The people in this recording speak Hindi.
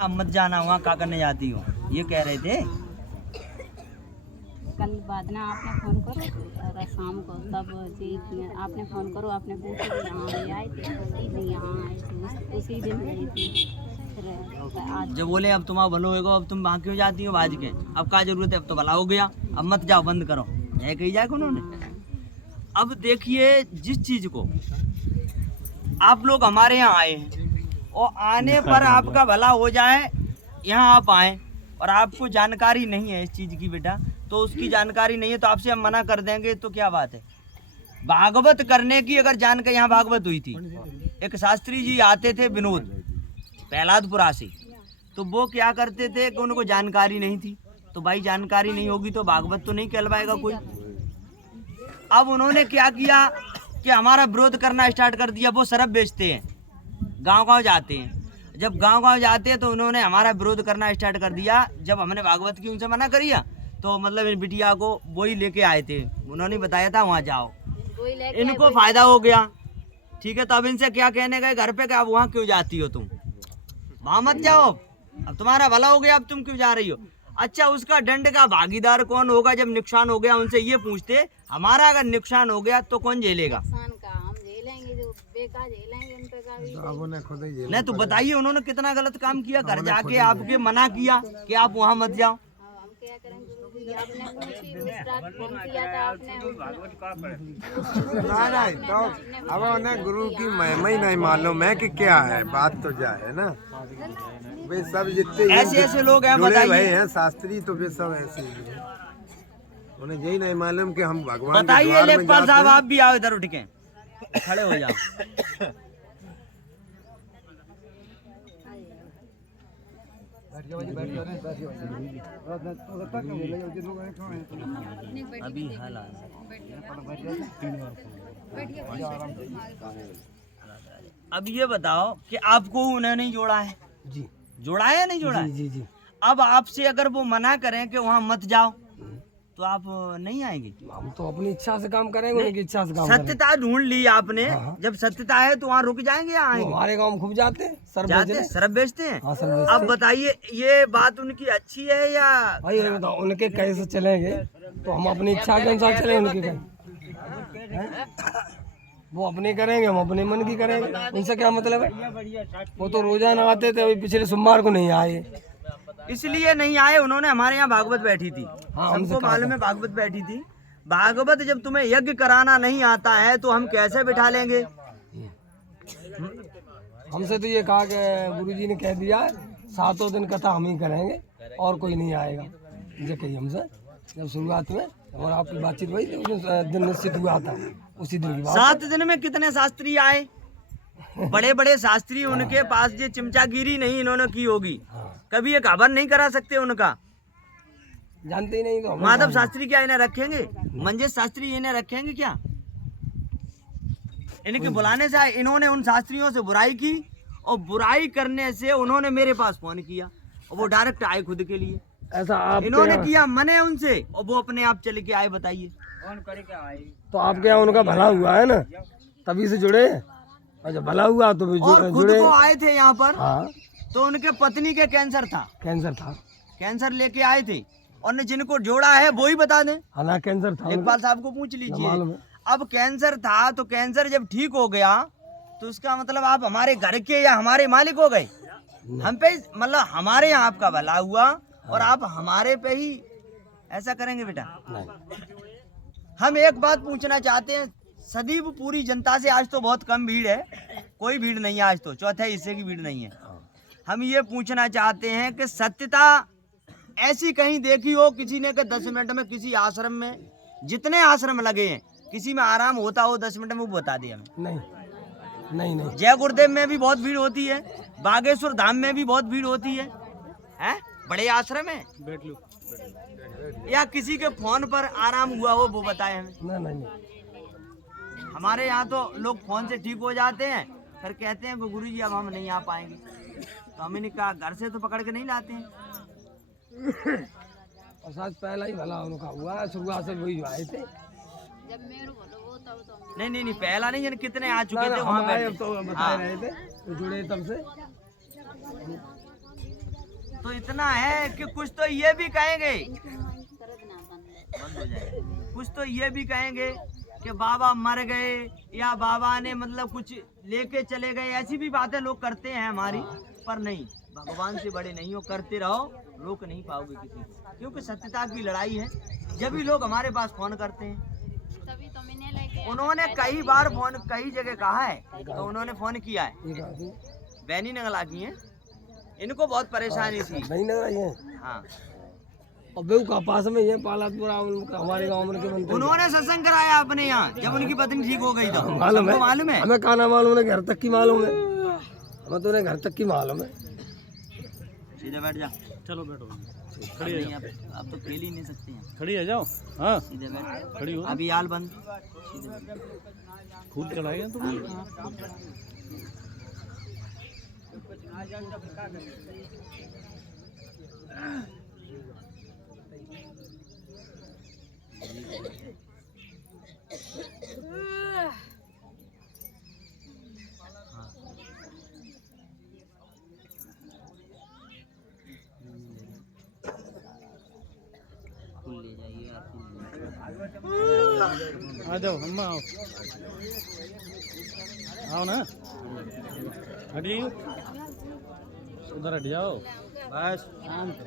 अब मत जाना, वहाँ क्या करने जाती हो, ये कह रहे थे। कल बाद ना आपने फ़ोन करो और शाम को तब जी आपने फ़ोन करो, आपने पूछा कि यहाँ भी आए थे, नहीं यहाँ आए थे, उसी दिन गई थी। फिर आज जब बोले अब तुम्हारा भलो होगा, अब तुम वहाँ क्यों जाती हो भाज के, अब क्या जरूरत है, अब तो भला हो गया, अब मत जाओ, बंद करो, यह कही जाए उन्होंने। अब देखिए, जिस चीज को आप लोग हमारे यहाँ आए हैं और आने पर आपका भला हो जाए, यहाँ आप आए और आपको जानकारी नहीं है इस चीज की बेटा, तो उसकी जानकारी नहीं है तो आपसे हम मना कर देंगे तो क्या बात है। भागवत करने की अगर जानकारी, यहाँ भागवत हुई थी, एक शास्त्री जी आते थे विनोद प्रहलादपुरा से, तो वो क्या करते थे कि उनको जानकारी नहीं थी, तो भाई जानकारी नहीं होगी तो भागवत तो नहीं कहलवाएगा कोई। अब उन्होंने क्या किया कि हमारा विरोध करना स्टार्ट कर दिया। वो शराब बेचते हैं, गांव-गांव जाते हैं, जब गांव-गांव जाते हैं तो उन्होंने हमारा विरोध करना स्टार्ट कर दिया। जब हमने भागवत की उनसे मना करिया तो मतलब इन बिटिया को वही लेके आए थे, उन्होंने बताया था वहाँ जाओ, इनको फायदा हो गया। ठीक है, तो अब इनसे क्या कहने गए घर पे कि अब वहाँ क्यों जाती हो तुम, वहाँ मत जाओ, अब तुम्हारा भला हो गया, अब तुम क्यों जा रही हो। अच्छा, उसका दंड का भागीदार कौन होगा जब नुकसान हो गया, उनसे ये पूछते। हमारा अगर नुकसान हो गया तो कौन झेलेगा, नुकसान का हम झेलेंगे, जो बेकार झेलेंगे उन पे का भी नहीं तो बताइए उन्होंने कितना गलत काम किया, घर जाके आपके मना किया कि आप वहाँ मत जाओ। हम क्या करेंगे गुरु जी, आपने पूछी उस रात फोन किया था आपने, तो अब उन्हें गुरु की महिमा ही नहीं मालूम है कि क्या है, बात तो जा है ना। वे सब जितने ऐसे लोग हैं, जुड़े बताइए। हुए हैं शास्त्री, तो वे सब ऐसे ही हैं। उन्हें यही नहीं मालूम कि हम भगवान के बताइए द्वार में लेखपाल जाते साहब, हैं। आप भी आओ इधर, उठ के खड़े हो जाओ। अभी हाल अब ये बताओ कि आपको उन्होंने जोड़ा है जी जोड़ा है या नहीं जोड़ा है? जी जी अब आपसे अगर वो मना करें कि वहाँ मत जाओ तो आप नहीं आएंगे। हम तो अपनी इच्छा से काम करेंगे, उनकी इच्छा से काम करेंगे। सत्यता ढूंढ ली आपने, हाँ। जब सत्यता है तो वहाँ रुक जाएंगे या वो आएंगे? हमारे गांव में खूब जाते हैं, सर जाते बेचने। शराब बेचते हैं। हाँ, सर बेचते अब हैं। बताइए ये बात उनकी अच्छी है या भाई ये बताओ, उनके कैसे चलेंगे, तो हम अपनी इच्छा के अनुसार चलेंगे। उनके कहीं वो अपने करेंगे, हम अपने मन की करेंगे, उनसे क्या मतलब है। वो तो रोजाना आते थे, अभी पिछले सोमवार को नहीं आए। इसलिए नहीं आए? उन्होंने हमारे यहाँ भागवत बैठी थी, हाँ, हमसे सबको कहा मालूम था। है भागवत बैठी थी। भागवत जब तुम्हें यज्ञ कराना नहीं आता है तो हम कैसे बिठा लेंगे? हमसे तो ये कहा कि गुरुजी ने कह दिया 7 दिन कथा हम ही करेंगे और कोई नहीं आएगा, ये कही हमसे जब शुरुआत में। और आपकी बातचीत वही थी, उस दिन निश्चित हुआ था, उसी दिन की बात। 7 दिन में कितने शास्त्री आए, बड़े बड़े शास्त्री, उनके पास ये चिमचागिरी नहीं इन्होंने की होगी, कभी ये खबर नहीं करा सकते उनका। जानते ही नहीं तो माधव शास्त्री क्या इन्हें रखेंगे, मंजेश शास्त्री इन्हें रखेंगे क्या? इनके बुलाने से इन्होंने उन शास्त्रियों से बुराई की और बुराई करने से उन्होंने मेरे पास फोन किया और वो डायरेक्ट आए खुद के लिए। ऐसा आप इन्होंने किया मने उनसे और वो अपने आप चले के आए। बताइए तो आपके यहाँ उनका भला हुआ है ना, तभी से जुड़े। और जब भला हुआ तो भी और खुद जुड़े। को आए थे यहाँ पर, हाँ, तो उनके पत्नी के कैंसर था, कैंसर था। कैंसर लेके आए थे और जिनको जोड़ा है वो ही बता दें। हाँ, कैंसर था। लेखपाल साहब को पूछ लीजिए। मालूम है। अब कैंसर था तो कैंसर जब ठीक हो गया तो उसका मतलब आप हमारे घर के या हमारे मालिक हो गए। हम पे मतलब हमारे यहाँ आपका भला हुआ और आप हमारे पे ही ऐसा करेंगे बेटा? नहीं। हम एक बात पूछना चाहते हैं सदैव पूरी जनता से, आज तो बहुत कम भीड़ है, कोई भीड़ नहीं है आज तो, चौथे हिस्से की भीड़ नहीं है। हम ये पूछना चाहते हैं कि सत्यता ऐसी कहीं देखी हो किसी ने कि 10 मिनट में किसी आश्रम में, जितने आश्रम लगे हैं किसी में आराम होता हो 10 मिनट में, वो बता दे हमें। नहीं नहीं नहीं। जय गुरुदेव में भी बहुत भीड़ होती है, बागेश्वर धाम में भी बहुत भीड़ होती है, हैं? बड़े आश्रम है, या किसी के फोन पर आराम हुआ हो वो बताए हमें। नहीं। हमारे यहाँ तो लोग फोन से ठीक हो जाते हैं, फिर कहते हैं गुरु जी अब हम नहीं आ पाएंगे, तो हमने कहा घर से तो पकड़ के नहीं लाते हैं। और शायद पहला ही भला उनका हुआ है, शुरुआत से वही आए थे। जब मेरे बोलो वो तब तो नहीं पहला नहीं, यानी कितने आ चुके थे हम वहाँ आए बैठे। तो बता हाँ। रहे थे, तो जुड़े तब से। तो इतना है कि कुछ तो ये भी कहेंगे, बंद हो जाए, कुछ तो ये भी कहेंगे कि बाबा मर गए या बाबा ने मतलब कुछ लेके चले गए, ऐसी भी बातें लोग करते हैं हमारी। पर नहीं, भगवान से बड़े नहीं हो, करते रहो, रोक नहीं पाओगे किसी को, क्योंकि सत्यता की लड़ाई है। जब भी लोग हमारे पास फोन करते हैं, तभी तो मैंने लेके उन्होंने कई बार फोन कई जगह कहा है, तो उन्होंने फोन किया है, बैनी नगला की है, इनको बहुत परेशानी थी। नहीं लग रही है। हाँ, और बेऊ का पास में ये पालातपुरा हमारे गांव में के बनते हैं। उन्होंने सत्संग कराया अपने यहाँ, जब उनकी पत्नी ठीक हो गई तो मालूम है, मालूम है। हमें खाना मालूम है, घर तक की मालूम है, हमें तो घर तक की मालूम है। सीधे बैठ जा, चलो बैठो, खड़ी नहीं, अब तो खेल ही नहीं सकते हैं। खड़ी है, जाओ। हाँ, सीधे बैठ, खड़ी हो। अभी आल बंद, सीधे बैठ। फूल चढ़ाएगा तुम? फूल ले जाइए यार, फूल ले। आ जाओ अम्मा, आओ आओ ना, हट जाइए, उधर हट जाओ, बस शांत।